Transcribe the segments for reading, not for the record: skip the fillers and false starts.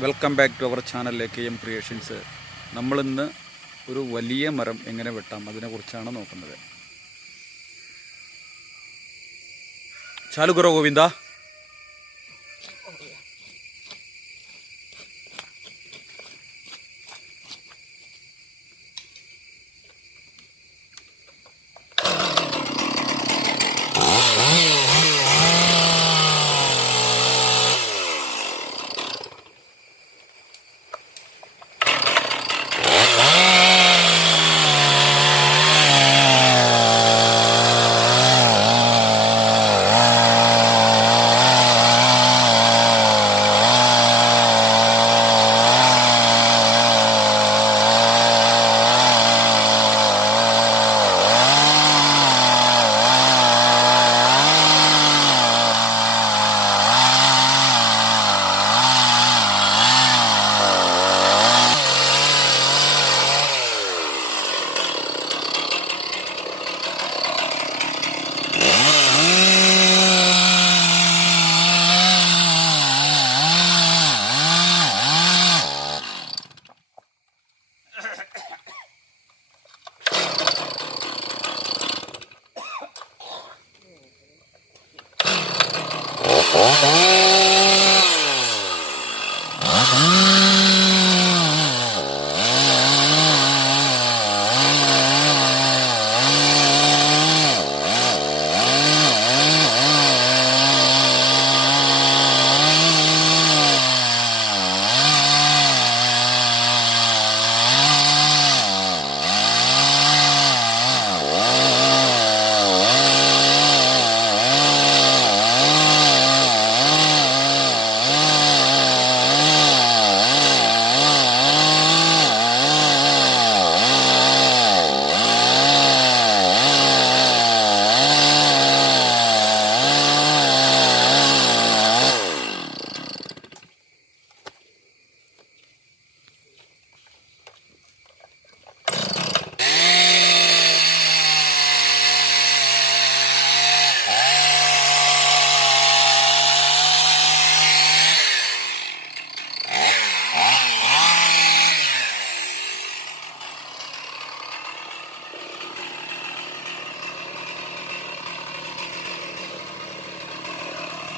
Welcome back to our channel KM creations. നമ്മളിന്ന് ഒരു വലിയ മരം എങ്ങനെ വെട്ടാം അതിനെക്കുറിച്ചാണ് നോക്കുന്നത്. ചാലു കറോ ഗോവിന്ദ.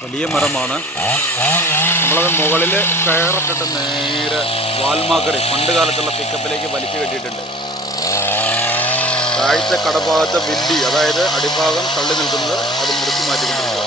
വലിയ മരമാണ്. നമ്മളത് മുകളിൽ കയറിട്ടിട്ട് നേരെ വാൽമാക്കറി പണ്ട് കാലത്തുള്ള പിക്കപ്പിലേക്ക് വലിച്ചു കെട്ടിയിട്ടുണ്ട്. താഴത്തെ കടഭാഗത്തെ വില്ലി, അതായത് അടിഭാഗം തള്ളി നിൽക്കുന്നത്, അത് മുറിച്ച് മാറ്റിക്കൊണ്ടിരിക്കുക.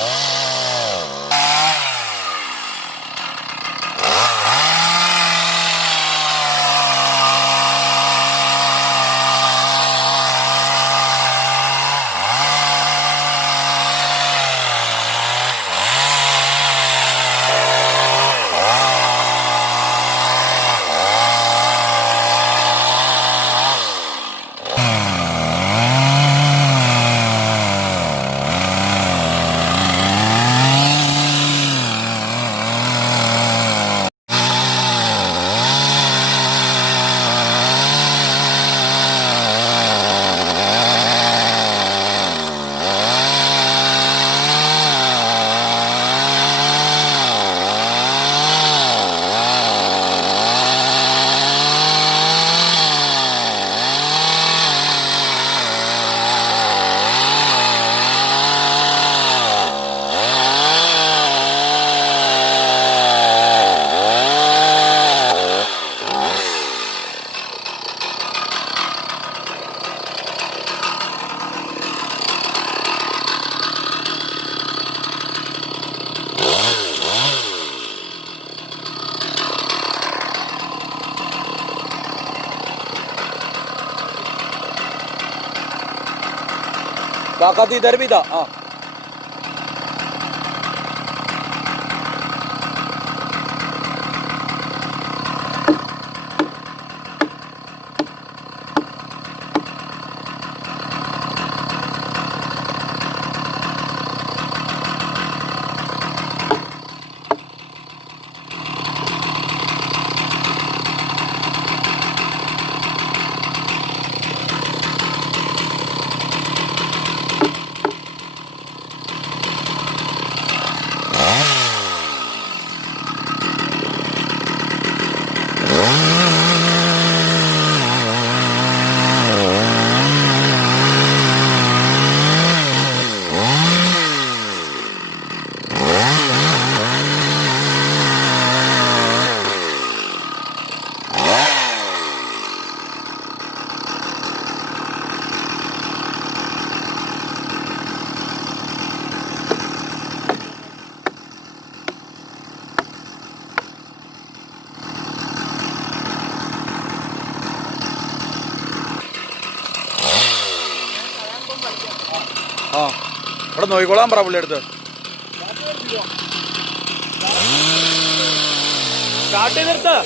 ताकत इधर भी था. हाँ, നോക്കിക്കോളാൻ പറ പുള്ളി എടുത്ത്. സ്റ്റാർട്ട് ചെയ്തെടുത്ത്.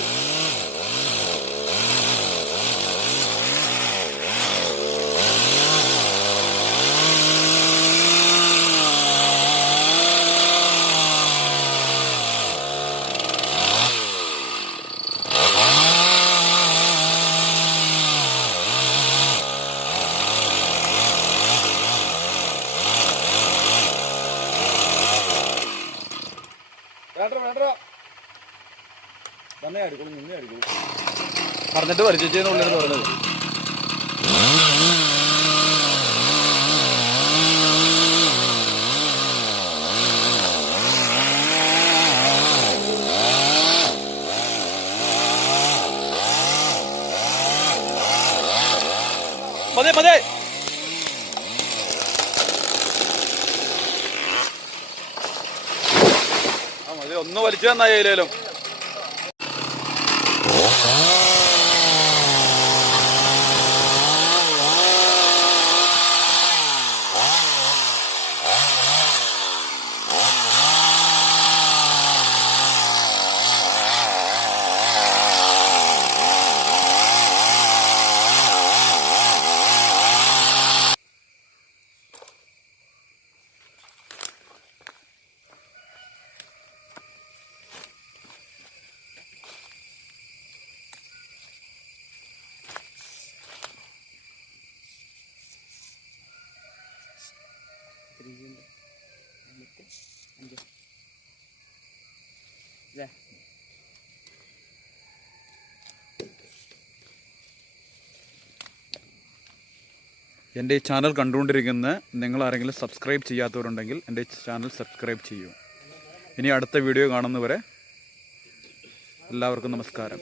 തന്നെ അടിക്കുള്ളൂ, നിന്നെ അടിക്കുള്ളൂ പറഞ്ഞിട്ട് പരിചയിച്ചെന്നുള്ളതെന്ന് പറഞ്ഞത്. മതി മതി. ആ മതി, ഒന്ന് വലിച്ചു തന്നായി അതിലേലും. എൻ്റെ ഈ ചാനൽ കണ്ടുകൊണ്ടിരിക്കുന്ന നിങ്ങൾ ആരെങ്കിലും സബ്സ്ക്രൈബ് ചെയ്യാത്തവരുണ്ടെങ്കിൽ എൻ്റെ ചാനൽ സബ്സ്ക്രൈബ് ചെയ്യൂ. ഇനി അടുത്ത വീഡിയോ കാണുന്നവരെ എല്ലാവർക്കും നമസ്കാരം.